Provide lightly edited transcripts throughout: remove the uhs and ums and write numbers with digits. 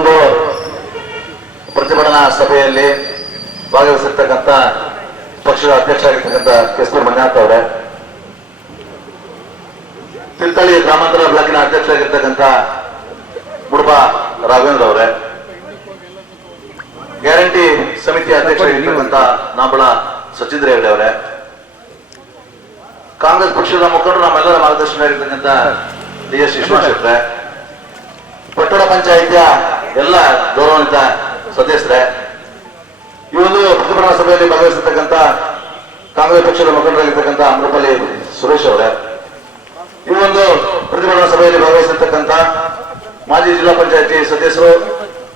ಒಂದು ಪ್ರತಿಭಟನಾ ಸಭೆಯಲ್ಲಿ ಭಾಗವಹಿಸಿರ್ತಕ್ಕಂಥ ಪಕ್ಷದ ಅಧ್ಯಕ್ಷ ಆಗಿರ್ತಕ್ಕಂಥ ಕೆಸ್ತೂರ್ ಮಂಜುನಾಥ್ ಅವರೇ, ತೀರ್ಥಹಳ್ಳಿ ಗ್ರಾಮಾಂತರ ಬ್ಲಾಕಿನ ಅಧ್ಯಕ್ಷ ಆಗಿರ್ತಕ್ಕಂಥ ಮುಡುಬ ರಾಘವೇಂದ್ರ ಅವರೇ, ಗ್ಯಾರಂಟಿ ಸಮಿತಿ ಅಧ್ಯಕ್ಷ ಆಗಿರ್ತಕ್ಕಂಥ ನಾಂಬಳ ಸಚಿನ್ ರೇವಡಿ ಅವರೇ, ಕಾಂಗ್ರೆಸ್ ಪಕ್ಷದ ಮುಖಂಡರು ನಮ್ಮೆಲ್ಲರ ಮಾರ್ಗದರ್ಶನ ಆಗಿರ್ತಕ್ಕಂಥ DS ವಿಶ್ವನಾಥ್ ಶೆಟ್ರೆ, ಪಟ್ಟಣ ಪಂಚಾಯಿತಿಯ ಎಲ್ಲ ಗೌರವಾನ್ವಿತ ಸದಸ್ಯರೇ, ಈ ಒಂದು ಪ್ರತಿಭಟನಾ ಸಭೆಯಲ್ಲಿ ಭಾಗವಹಿಸಿರ್ತಕ್ಕಂಥ ಕಾಂಗ್ರೆಸ್ ಪಕ್ಷದ ಮುಖಂಡರಾಗಿರ್ತಕ್ಕಂಥ ಅಮೃಪಲ್ಲಿ ಸುರೇಶ್ ಅವರೇ, ಈ ಒಂದು ಪ್ರತಿಭಟನಾ ಸಭೆಯಲ್ಲಿ ಭಾಗವಹಿಸಿರ್ತಕ್ಕಂಥ ಮಾಜಿ ಜಿಲ್ಲಾ ಪಂಚಾಯತಿ ಸದಸ್ಯರು,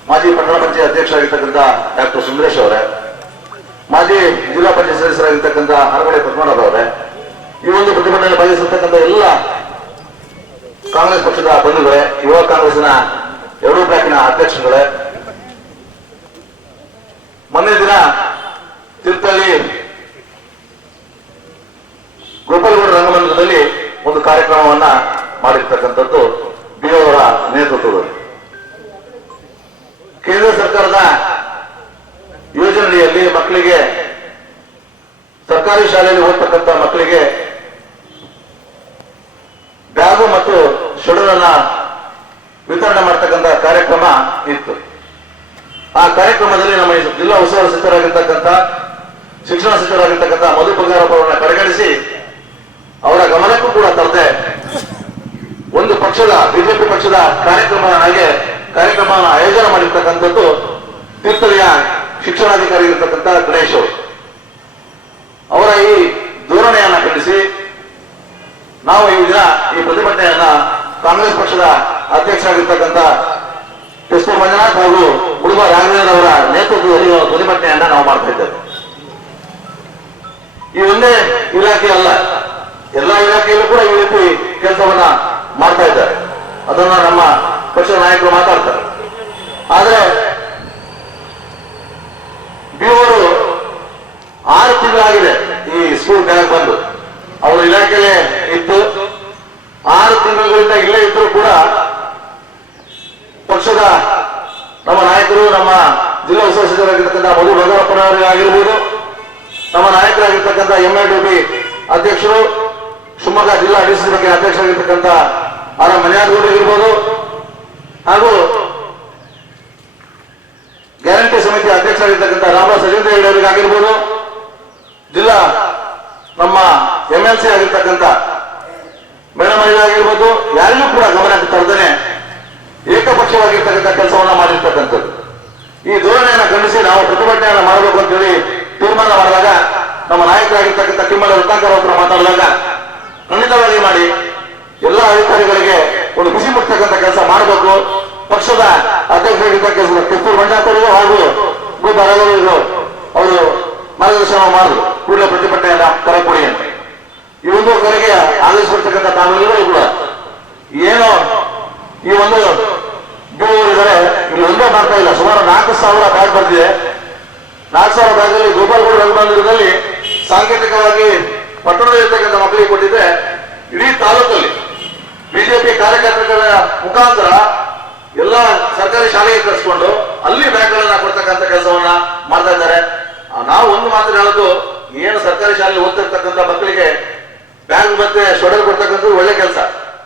ಮಾಜಿ ಪಟ್ಟಣ ಪಂಚಾಯತ್ ಅಧ್ಯಕ್ಷರಾಗಿರ್ತಕ್ಕಂಥ ಡಾಕ್ಟರ್ ಸುಂದರೇಶ್ ಅವರೇ, ಮಾಜಿ ಜಿಲ್ಲಾ ಪಂಚಾಯತ್ ಸದಸ್ಯರಾಗಿರ್ತಕ್ಕಂಥ ಹರಗಡೆ ಪದ್ಮನಾಭ ಅವರೇ, ಈ ಒಂದು ಪ್ರತಿಭಟನೆಯಲ್ಲಿ ಭಾಗವಹಿಸಿರ್ತಕ್ಕಂಥ ಎಲ್ಲ ಕಾಂಗ್ರೆಸ್ ಪಕ್ಷದ ಬಂಧುಗಳೇ, ಯುವ ಕಾಂಗ್ರೆಸ್ನ ಎರಡೂ ಬ್ಲಾಕಿನ ಅಧ್ಯಕ್ಷಗಳೇ, ಮೊನ್ನೆ ದಿನ ತೀರ್ಥಹಳ್ಳಿ ಗೋಪಾಲಗೌಡ ರಂಗಮಂದಿರದಲ್ಲಿ ಒಂದು ಕಾರ್ಯಕ್ರಮವನ್ನ ಮಾಡಿರ್ತಕ್ಕಂಥದ್ದು BO ಅವರ ನೇತೃತ್ವದಲ್ಲಿ. ಕೇಂದ್ರ ಸರ್ಕಾರದ ಯೋಜನೆಯಲ್ಲಿ ಮಕ್ಕಳಿಗೆ, ಸರ್ಕಾರಿ ಶಾಲೆಯಲ್ಲಿ ಓದ್ತಕ್ಕಂಥ ಮಕ್ಕಳಿಗೆ ಬ್ಯಾಗು ಮತ್ತು ಶೆಡ್ಯೂಲ್ ಅನ್ನ ವಿತರಣೆ ಮಾಡತಕ್ಕಂಥ ಕಾರ್ಯಕ್ರಮ ಇತ್ತು. ಆ ಕಾರ್ಯಕ್ರಮದಲ್ಲಿ ನಮ್ಮ ಜಿಲ್ಲಾ ಉಸ್ತುವಾರಿ ಸಚಿವರಾಗಿರ್ತಕ್ಕಂಥ ಶಿಕ್ಷಣ ಸಚಿವರಾಗಿರ್ತಕ್ಕಂಥ ಮಧು ಬಂಗಾರಪ್ಪ ಅವರನ್ನ ಕಡೆಗಣಿಸಿ ಅವರ ಗಮನಕ್ಕೂ ಕೂಡ ತರದೆ ಒಂದು ಪಕ್ಷದ ಬಿಜೆಪಿ ಪಕ್ಷದ ಕಾರ್ಯಕ್ರಮವನ್ನು ಆಯೋಜನೆ ಮಾಡಿರ್ತಕ್ಕಂಥದ್ದು ತೀರ್ಥಹಳ್ಳಿಯ ಶಿಕ್ಷಣಾಧಿಕಾರಿ ಇರತಕ್ಕಂಥ ಗಣೇಶ್ ಅವರು. ಅವರ ಈ ಧೋರಣೆಯನ್ನ ಖಂಡಿಸಿ ನಾವು ಈ ದಿನ ಈ ಪ್ರತಿಭಟನೆಯನ್ನ ಕಾಂಗ್ರೆಸ್ ಪಕ್ಷದ ಅಧ್ಯಕ್ಷರಾಗಿರ್ತಕ್ಕಂಥ ಕೆಸ್ತೂರ್ ಮಂಜುನಾಥ್ ಹಾಗೂ ಮುಡುಬ ರಾಘವೇಂದ್ರ ಅವರ ನೇತೃತ್ವದಲ್ಲಿ ಪ್ರತಿಭಟನೆಯನ್ನ ನಾವು ಮಾಡ್ತಾ ಇದ್ದೇವೆ. ಈ ಒಂದೇ ಇಲಾಖೆ ಅಲ್ಲ, ಎಲ್ಲಾ ಇಲಾಖೆಯಲ್ಲೂ ಕೂಡ ಈ ರೀತಿ ಕೆಲಸವನ್ನ ಮಾಡ್ತಾ ಇದ್ದಾರೆ. ಅದನ್ನ ನಮ್ಮ ಪಕ್ಷದ ನಾಯಕರು ಮಾತಾಡ್ತಾರೆ. ಆದ್ರೆ BO 6 ತಿಂಗಳಾಗಿದೆ ಈ ಸ್ಕೂಲ್ ಬ್ಯಾಗ್ ಬಂದು, ಅವರು ಇಲಾಖೆಯಲ್ಲೇ ಇತ್ತು. 6 ತಿಂಗಳಿಂದ ಇಲ್ಲೇ ಇದ್ರು ಕೂಡ ಪಕ್ಷದ ನಮ್ಮ ನಾಯಕರು, ನಮ್ಮ ಜಿಲ್ಲಾ ಉಸ್ತುವಾರಿ ಸಚಿವರಾಗಿರ್ತಕ್ಕಂಥ ಮಧು ಬಂಗಾರಪ್ಪನವರಿಗೆ ಆಗಿರ್ಬೋದು, ನಮ್ಮ ನಾಯಕರಾಗಿರ್ತಕ್ಕಂಥ MIDB ಅಧ್ಯಕ್ಷರು, ಶಿವಮೊಗ್ಗ ಜಿಲ್ಲಾ DCC ಬಗ್ಗೆ ಅಧ್ಯಕ್ಷರಾಗಿರ್ತಕ್ಕಂಥ ಮನೆಯಾದಗೌಡ ಇರ್ಬೋದು, ಹಾಗೂ ಗ್ಯಾರಂಟಿ ಸಮಿತಿ ಅಧ್ಯಕ್ಷರಾಗಿರ್ತಕ್ಕಂಥ ರಾಮರಾವ್ ಸಜೇಂದ್ರ ಹೆಗಡೆ ಅವರಿಗೆ ಆಗಿರ್ಬೋದು, ಜಿಲ್ಲಾ ನಮ್ಮ MLC ಆಗಿರ್ತಕ್ಕಂಥ ಮೇಡಮ್ ಆಗಿರ್ಬೋದು, ಯಾರಿಗೂ ಕೂಡ ಗಮನಕ್ಕೆ ತರದೇನೆ ಏಕಪಕ್ಷವಾಗಿರ್ತಕ್ಕಂಥ ಕೆಲಸವನ್ನ ಮಾಡಿರ್ತಕ್ಕಂಥದ್ದು. ಈ ಧೋರಣೆಯನ್ನು ಖಂಡಿಸಿ ನಾವು ಪ್ರತಿಭಟನೆಯನ್ನು ಮಾಡಬೇಕು ಅಂತ ಹೇಳಿ ತೀರ್ಮಾನ ಮಾಡಿದಾಗ ನಮ್ಮ ನಾಯಕರಾಗಿರ್ತಕ್ಕಂಥ ಕಿಮ್ಮಲ ರತ್ನಾಕರ್ ಹತ್ರ ಮಾತಾಡಿದಾಗ ಖಂಡಿತವಾಗಿ ಮಾಡಿ ಎಲ್ಲ ಅಧಿಕಾರಿಗಳಿಗೆ ಒಂದು ಬಿಸಿ ಮುಟ್ಟತಕ್ಕಂಥ ಕೆಲಸ ಮಾಡಬೇಕು. ಪಕ್ಷದ ಅಧ್ಯಕ್ಷರಾಗಿರ್ತಕ್ಕಂಥ ಕೆಸ್ತೂರ್ ಮಂಜುನಾಥ್ ಅವರಿಗೂ ಹಾಗೂ ಗುಬ್ಬರಗರು ಅವರು ಮಾರ್ಗದರ್ಶನ ಮಾಡಿದ್ರು, ಕೂಡಲೇ ಪ್ರತಿಭಟನೆಯನ್ನ ಕರೆಕೊಡಿ ಅಂತ. ಈ ಒಂದು ಕರೆಗೆ ಆದೇಶಿಸಿರ್ತಕ್ಕಂಥ ತಾವೆಲ್ಲರೂ ಕೂಡ ಏನೋ ಈ ಒಂದು BO ಇದ್ದಾರೆ, ಇಲ್ಲಿ ಒಂದೇ ಮಾಡ್ತಾ ಇಲ್ಲ. ಸುಮಾರು 4,000 ಬ್ಯಾಗ್ ಬಂದಿದೆ. 4,000 ಬ್ಯಾಗಲ್ಲಿ ಗೋಪಾಲಗೌಡ ರಂಗಮಂದಿರದಲ್ಲಿ ಸಾಂಕೇತಿಕವಾಗಿ ಪಟ್ಟಣದಲ್ಲಿರ್ತಕ್ಕಂಥ ಮಕ್ಕಳಿಗೆ ಕೊಟ್ಟಿದ್ರೆ, ಇಡೀ ತಾಲೂಕಲ್ಲಿ ಬಿಜೆಪಿ ಕಾರ್ಯಕರ್ತರ ಮುಖಾಂತರ ಎಲ್ಲ ಸರ್ಕಾರಿ ಶಾಲೆಗೆ ಕರೆಸ್ಕೊಂಡು ಅಲ್ಲಿ ಬ್ಯಾಗ್ಗಳನ್ನ ಕೊಡ್ತಕ್ಕಂಥ ಕೆಲಸವನ್ನ ಮಾಡ್ತಾ ಇದ್ದಾರೆ. ನಾವು ಒಂದು ಮಾತ್ರ ಹೇಳೋದು, ಏನು ಸರ್ಕಾರಿ ಶಾಲೆ ಓದ್ತಿರ್ತಕ್ಕಂಥ ಮಕ್ಕಳಿಗೆ ಬ್ಯಾಗ್ ಮತ್ತೆ ಶೆಡ್ಯೂಲ್ ಕೊಡ್ತಕ್ಕಂಥದ್ದು ಒಳ್ಳೆ ಕೆಲಸ.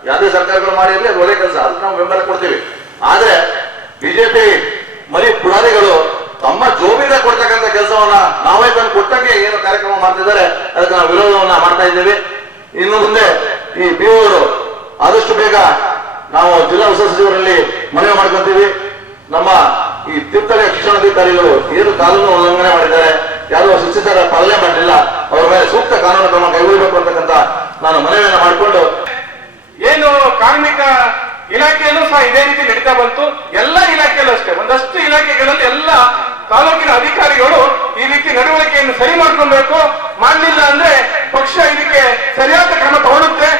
ಯಾವುದೇ ಸರ್ಕಾರಗಳು ಮಾಡಿರ್ಲಿ ಅದು ಒಳ್ಳೆ ಕೆಲಸ, ಅದಕ್ಕೆ ನಾವು ಬೆಂಬಲ ಕೊಡ್ತೀವಿ. ಆದ್ರೆ ಬಿಜೆಪಿ ಮರಿ ಪುರಾರಿಗಳು ತಮ್ಮ ಜೋಬಿಂದ ಕೊಡ್ತಕ್ಕಂಥ ಕೆಲಸವನ್ನ ನಾವೇ ತಂದು ಕೊಟ್ಟಂಗೆ ಏನು ಕಾರ್ಯಕ್ರಮ ಮಾಡ್ತಿದ್ದಾರೆ, ಅದಕ್ಕೆ ನಾವು ವಿರೋಧವನ್ನ ಮಾಡ್ತಾ ಇದ್ದೀವಿ. ಇನ್ನು ಮುಂದೆ ಈ BO ಆದಷ್ಟು ಬೇಗ ನಾವು ಜಿಲ್ಲಾ ಉಸ್ತುವಾರಿ ಸಚಿವರಲ್ಲಿ ಮನವಿ ಮಾಡ್ಕೊಂತೀವಿ. ನಮ್ಮ ಈ ತೀರ್ಥಹಳ್ಳಿಯ ಶಿಕ್ಷಣಾಧಿಕಾರಿಗಳು ಏನು ಕಾನೂನು ಉಲ್ಲಂಘನೆ ಮಾಡಿದ್ದಾರೆ, ಯಾರು ಶಿಕ್ಷಕರ ಪಾಲನೆ ಮಾಡಲಿಲ್ಲ, ಅವರ ಮೇಲೆ ಸೂಕ್ತ ಕಾನೂನು ಕ್ರಮ ಕೈಗೊಳ್ಳಬೇಕು ಅಂತಕ್ಕಂಥ ನಾನು ಮನವಿಯನ್ನ ಮಾಡಿಕೊಂಡು, ಏನು ಕಾರ್ಮಿಕ ಇಲಾಖೆಯಲ್ಲೂ ಸಹ ಇದೇ ರೀತಿ ನಡೀತಾ ಬಂತು. ಎಲ್ಲ ಇಲಾಖೆಯಲ್ಲೂ ಅಷ್ಟೇ, ಒಂದಷ್ಟು ಇಲಾಖೆಗಳಲ್ಲಿ ಎಲ್ಲ ತಾಲೂಕಿನ ಅಧಿಕಾರಿಗಳು ಈ ರೀತಿ ನಡವಳಿಕೆಯನ್ನು ಸರಿ ಮಾಡ್ಕೊಳ್ಬೇಕು. ಮಾಡಲಿಲ್ಲ ಅಂದ್ರೆ ಪಕ್ಷ ಇದಕ್ಕೆ ಸರಿಯಾದ ಕ್ರಮ ತಗೊಳ್ಳುತ್ತೆ.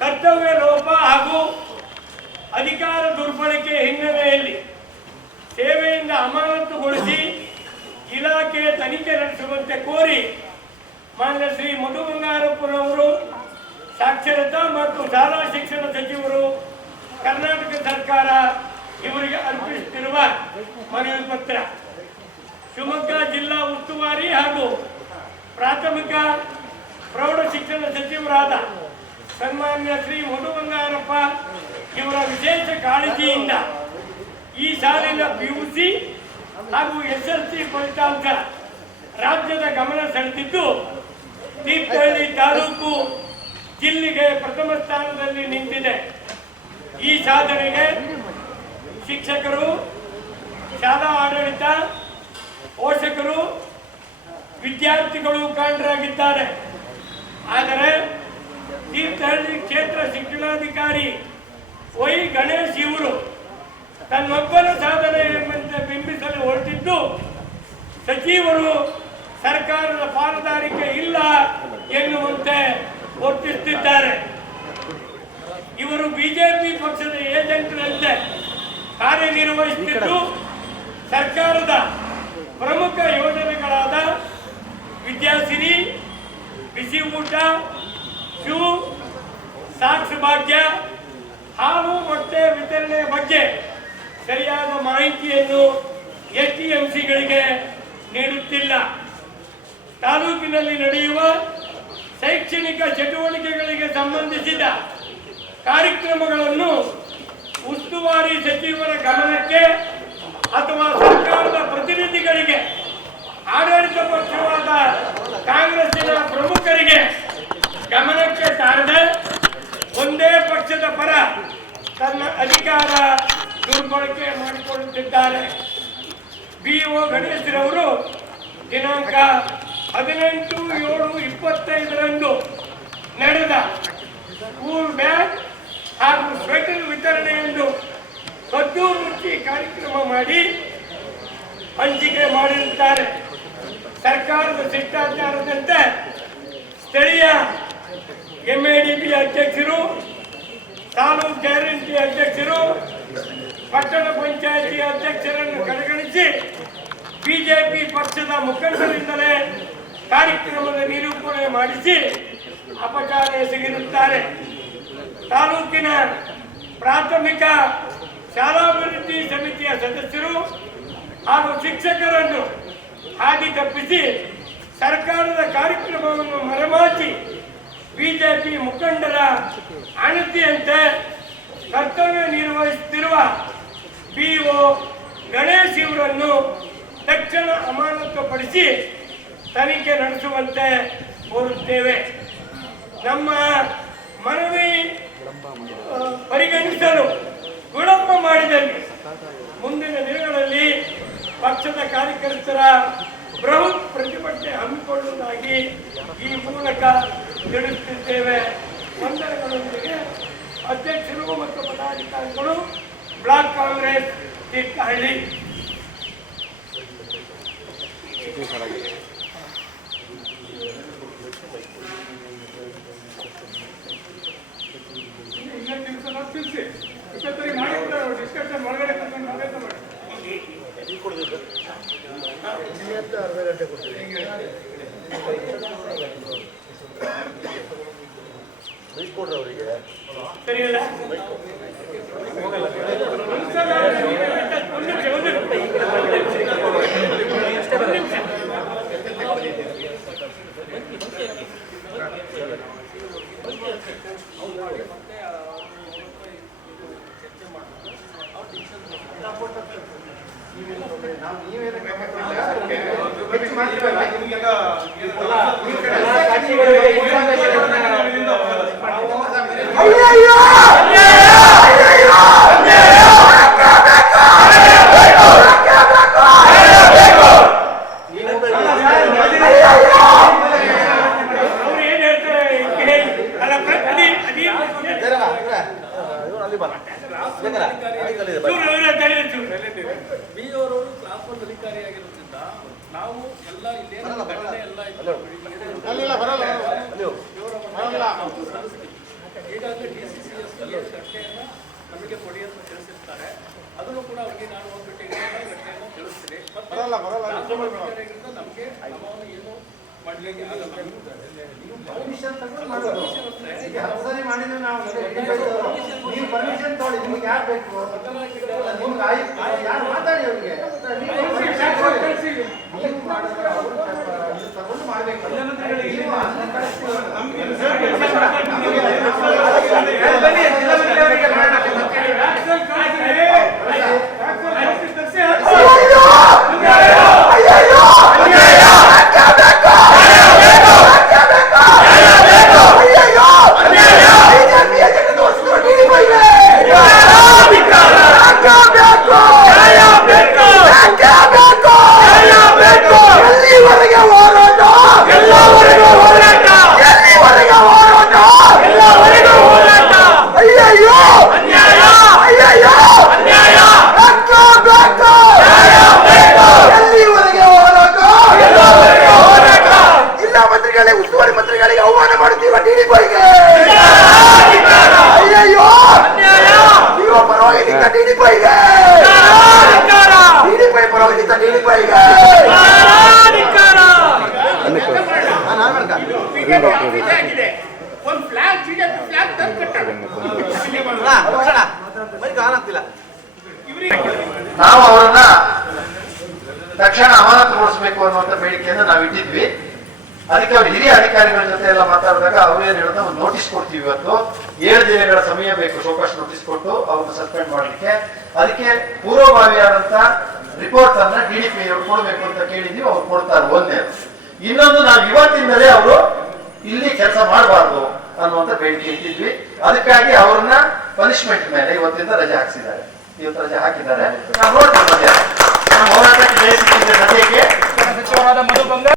ಕರ್ತವ್ಯ ಲೋಪ ಹಾಗೂ ಅಧಿಕಾರ ದುರ್ಬಳಕೆ ಹಿನ್ನೆಲೆಯಲ್ಲಿ ಸೇವೆಯಿಂದ ಅಮಾನತುಗೊಳಿಸಿ ಇಲಾಖೆ ತನಿಖೆ ನಡೆಸುವಂತೆ ಕೋರಿ ಮಾನ್ಯ ಶ್ರೀ ಮಧು ಬಂಗಾರಪ್ಪನವರು, ಸಾಕ್ಷರತಾ ಮತ್ತು ಶಾಲಾ ಶಿಕ್ಷಣ ಸಚಿವರು, ಕರ್ನಾಟಕ ಸರ್ಕಾರ ಇವರಿಗೆ ಅರ್ಪಿಸುತ್ತಿರುವ ಮನವಿ ಪತ್ರ. ಶಿವಮೊಗ್ಗ ಜಿಲ್ಲಾ ಉಸ್ತುವಾರಿ ಹಾಗೂ ಪ್ರಾಥಮಿಕ ಪ್ರೌಢ ಶಿಕ್ಷಣ ಸಚಿವರಾದ ಸನ್ಮಾನ್ಯ ಶ್ರೀ ಮಧು ಬಂಗಾರಪ್ಪ ಇವರ ವಿಶೇಷ ಕಾಳಜಿಯಿಂದ ಈ ಸಾಲಿನ PUC ಹಾಗೂ SSLC ಫಲಿತಾಂಶ ರಾಜ್ಯದ ಗಮನ ಸೆಳೆದಿದ್ದು ತೀರ್ಥಹಳ್ಳಿ ತಾಲೂಕು ಜಿಲ್ಲೆಗೆ ಪ್ರಥಮ ಸ್ಥಾನದಲ್ಲಿ ನಿಂತಿದೆ. ಈ ಸಾಧನೆಗೆ ಶಿಕ್ಷಕರು, ಶಾಲಾ ಆಡಳಿತ, ಪೋಷಕರು, ವಿದ್ಯಾರ್ಥಿಗಳು ಕಾರಣರಾಗಿದ್ದಾರೆ. ಆದರೆ ತೀರ್ಥಹಳ್ಳಿ ಕ್ಷೇತ್ರ ಶಿಕ್ಷಣಾಧಿಕಾರಿ ವೈ ಗಣೇಶ್ ಇವರು ತನ್ನೊಬ್ಬನ ಸಾಧನೆ ಎಂಬಂತೆ ಬಿಂಬಿಸಲು ಹೊರಟಿದ್ದು ಸಚಿವರು ಸರ್ಕಾರದ ಪಾಲುದಾರಿಕೆ ಇಲ್ಲ ಎನ್ನುವಂತೆ ವರ್ತಿಸುತ್ತಿದ್ದಾರೆ. ಇವರು ಬಿಜೆಪಿ ಪಕ್ಷದ ಏಜೆಂಟ್ರಂತೆ ಕಾರ್ಯನಿರ್ವಹಿಸುತ್ತಿದ್ದು ಸರ್ಕಾರದ ಪ್ರಮುಖ ಯೋಜನೆಗಳಾದ ವಿದ್ಯಾಸಿರಿ, ಬಿಸಿ ಊಟ, ಶೂ, ಸಾಕ್ಷಿ ಭಾಗ್ಯ, ಹಾಲು ಮೊಟ್ಟೆ ವಿತರಣೆ ಬಗ್ಗೆ ಸರಿಯಾದ ಮಾಹಿತಿಯನ್ನು STMCಗಳಿಗೆ ನೀಡುತ್ತಿಲ್ಲ. ತಾಲೂಕಿನಲ್ಲಿ ನಡೆಯುವ ಶೈಕ್ಷಣಿಕ ಚಟುವಟಿಕೆಗಳಿಗೆ ಸಂಬಂಧಿಸಿದ ಕಾರ್ಯಕ್ರಮಗಳನ್ನು ಉಸ್ತುವಾರಿ ಸಚಿವರ ಗಮನಕ್ಕೆ ಅಥವಾ ಸರ್ಕಾರದ ಪ್ರತಿನಿಧಿಗಳಿಗೆ, ಆಡಳಿತ ಪಕ್ಷವಾದ ಕಾಂಗ್ರೆಸ್ಸಿನ ಪ್ರಮುಖರಿಗೆ ಗಮನಕ್ಕೆ ತಾರದೆ ಒಂದೇ ಪಕ್ಷದ ಪರ ತನ್ನ ಅಧಿಕಾರ ದುರ್ಬಳಕೆ ಮಾಡಿಕೊಳ್ಳುತ್ತಿದ್ದಾರೆ. BO ಗಣೇಶ್ರವರು ದಿನಾಂಕ 18/7/25 ನಡೆದ ಸ್ಕೂಲ್ ಬ್ಯಾಗ್ ಹಾಗೂ ಸ್ವೆಟರ್ ವಿತರಣೆಯನ್ನು ಕದ್ದು ಮುಚ್ಚಿ ಕಾರ್ಯಕ್ರಮ ಮಾಡಿ ಹಂಚಿಕೆ ಮಾಡಿರುತ್ತಾರೆ. ಸರ್ಕಾರದ ಶಿಷ್ಟಾಚಾರದಂತೆ ಸ್ಥಳೀಯ MADP ಅಧ್ಯಕ್ಷರು, ತಾಲೂಕು ಗ್ಯಾರಂಟಿ ಅಧ್ಯಕ್ಷರು, ಪಟ್ಟಣ ಪಂಚಾಯಿತಿ ಅಧ್ಯಕ್ಷರನ್ನು ಕಡೆಗಣಿಸಿ ಬಿಜೆಪಿ ಪಕ್ಷದ ಮುಖಂಡರಿಂದಲೇ ಕಾರ್ಯಕ್ರಮದ ನಿರೂಪಣೆ ಮಾಡಿಸಿ ಅಪಚಾರ ಎಸಗಿರುತ್ತಾರೆ. ತಾಲೂಕಿನ ಪ್ರಾಥಮಿಕ ಶಾಲಾಭಿವೃದ್ಧಿ ಸಮಿತಿಯ ಸದಸ್ಯರು ಹಾಗೂ ಶಿಕ್ಷಕರನ್ನು ಹಾದಿ ತಪ್ಪಿಸಿ ಸರ್ಕಾರದ ಕಾರ್ಯಕ್ರಮವನ್ನು ಮರೆಮಾಚಿ ಬಿಜೆಪಿ ಮುಖಂಡರ ಅಣತಿಯಂತೆ ಕರ್ತವ್ಯ ನಿರ್ವಹಿಸುತ್ತಿರುವ BO ಗಣೇಶ್ ಇವರನ್ನು ತಕ್ಷಣ ಅಮಾನತುಪಡಿಸಿ ತನಿಖೆ ನಡೆಸುವಂತೆ ಕೋರುತ್ತೇವೆ. ನಮ್ಮ ಮನವಿ ಪರಿಗಣಿಸಲು ವಿಳಂಬ ಮಾಡಿದಲ್ಲಿ ಮುಂದಿನ ದಿನಗಳಲ್ಲಿ ಪಕ್ಷದ ಕಾರ್ಯಕರ್ತರ ಬೃಹತ್ ಪ್ರತಿಭಟನೆ ಹಮ್ಮಿಕೊಳ್ಳುವುದಾಗಿ ಈ ಮೂಲಕ ತಿಳಿಸುತ್ತಿದ್ದೇವೆ. ವಂದನೆಗಳೊಂದಿಗೆ ಅಧ್ಯಕ್ಷರು ಮತ್ತು ಪದಾಧಿಕಾರಿಗಳು, ಬ್ಲಾಕ್ ಕಾಂಗ್ರೆಸ್ ತೀರ್ಥಹಳ್ಳಿ. ಡಿಸ್ಕಷನ್ ಒಳಗಡೆ ಕರ್ಕೊಂಡು ಆಡಳಿತ ಮಾಡಿ ಅರ್ಧ ಗಂಟೆ ಕೊಡ್ತೀವಿ. ಬೈಕ್ ಕೊಡ್ರಿ ಅವರಿಗೆ. ಸರಿಯಲ್ಲ? ಬಿಒರವರು ಕ್ಲಾಸ್ 1 ಅಧಿಕಾರಿಯಾಗಿರೋದ್ರಿಂದ ನಾವು ಎಲ್ಲ ಇಲ್ಲೇನು ಘಟನೆ ಎಲ್ಲ ಈಗಾಗಲೇ DCCS ಘಟನೆಯನ್ನು ನಮಗೆ ಕೊಡಿ ಅಂತ ತಿಳಿಸಿರ್ತಾರೆ. ಅದನ್ನು ಕೂಡ ಅವರಿಗೆ ನಾನು ಹೋಗ್ಬಿಟ್ಟು ಘಟನೆಯನ್ನು ತಿಳಿಸ್ತೀನಿ. ಅಧಿಕಾರಿಗಳಿಂದ ನಮಗೆ ಕ್ರಮವನ್ನು ಏನು ಮಾಡಲಿಕ್ಕೆ ಆಗಲ್ಲ. ಪರ್ಮಿಷನ್ ತಗೊಂಡು ಮಾಡೋದು. ಈಗ 10 ಸರಿ ಮಾಡಿದ್ರೆ ನಾವು ನೀವು ಪರ್ಮಿಷನ್ ತಗೊಳ್ಳಿ. ನಿಮ್ಗೆ ಯಾರು ಬೇಕು? ನಿಮ್ಗೆ ಆಯುಕ್ತ ಯಾರು ಮಾತಾಡಿ ಅವರಿಗೆ ನೀವು ಮಾಡಿದ್ರೆ ಅವರು ಇದು ತಗೊಂಡು ಮಾಡಬೇಕು. ನೀವು ಅದನ್ನ ಉಸ್ತುವಾರಿ ಮಂತ್ರಿಗಳಿಗೆ ಆಹ್ವಾನ ಮಾಡುತ್ತೀವ ಟಿಡಿಪಿಗೆ. ಅಯ್ಯಯ್ಯೋ ನೀವು ಪರವಾಗಿ ನಿಂತ ಟಿಡಿಪಿಗೆ, ಟಿಡಿಪಿ ಪರವಾಗಿ ನಿಂತ ಟಿಡಿಪಿಗೆ. ಒಂದು ಫ್ಲಾಗ್ ಬಿಜೆಪಿ ಫ್ಲಾಗ್ ತಂದು ನಾವು ಅವರನ್ನ ತಕ್ಷಣ ಅಮಾನತುಗೊಳಿಸಬೇಕು ಅನ್ನುವಂತ ಬೇಡಿಕೆಯನ್ನು ನಾವು ಇಟ್ಟಿದ್ವಿ. ಅದಕ್ಕೆ ಅವ್ರು ಹಿರಿಯ ಅಧಿಕಾರಿಗಳ ಜೊತೆ ಎಲ್ಲ ಮಾತಾಡಿದಾಗ ಅವ್ರು ಏನ್ ಹೇಳಿದ್ರೆ ಒಂದು ನೋಟಿಸ್ ಕೊಡ್ತೀವಿ, ಇವತ್ತು 7 ದಿನಗಳ ಸಮಯ ಬೇಕು ಶೋಕಾಸ್ ನೋಟಿಸ್ ಕೊಟ್ಟು ಅವ್ರನ್ನ ಸಸ್ಪೆಂಡ್ ಮಾಡಲಿಕ್ಕೆ. ಅದಕ್ಕೆ ಪೂರ್ವಭಾವಿಯಾದಂತ ರಿಪೋರ್ಟ್ ಅನ್ನ ಡಿಡಿಪಿ ಅವರು ಕೊಡ್ಬೇಕು ಅಂತ ಕೇಳಿದ್ವಿ, ಅವ್ರು ಕೊಡ್ತಾರೆ. ಒಂದೇ ಇನ್ನೊಂದು, ನಾವು ಇವತ್ತಿಂದಲೇ ಅವರು ಇಲ್ಲಿ ಕೆಲಸ ಮಾಡಬಾರ್ದು ಅನ್ನುವಂತ ಬೇಡಿಕೆ ಇಟ್ಟಿದ್ವಿ. ಅದಕ್ಕಾಗಿ ಅವ್ರನ್ನ ಪನಿಷ್ಮೆಂಟ್ ಮೇಲೆ ಇವತ್ತಿಂದ ರಜೆ ಹಾಕಿಸಿದ್ದಾರೆ. ಇವತ್ತು ರಜೆ ಹಾಕಿದ್ದಾರೆ. ನಾವು ನೋಡ್ತೀವಿ ನಮ್ಮ ಹೋರಾಟಕ್ಕೆ ಜಯಿಸಿದ ಸದ್ಯಕ್ಕೆ ಸಚಿವರಾದ ಮಧು ಬಂಗಾರ್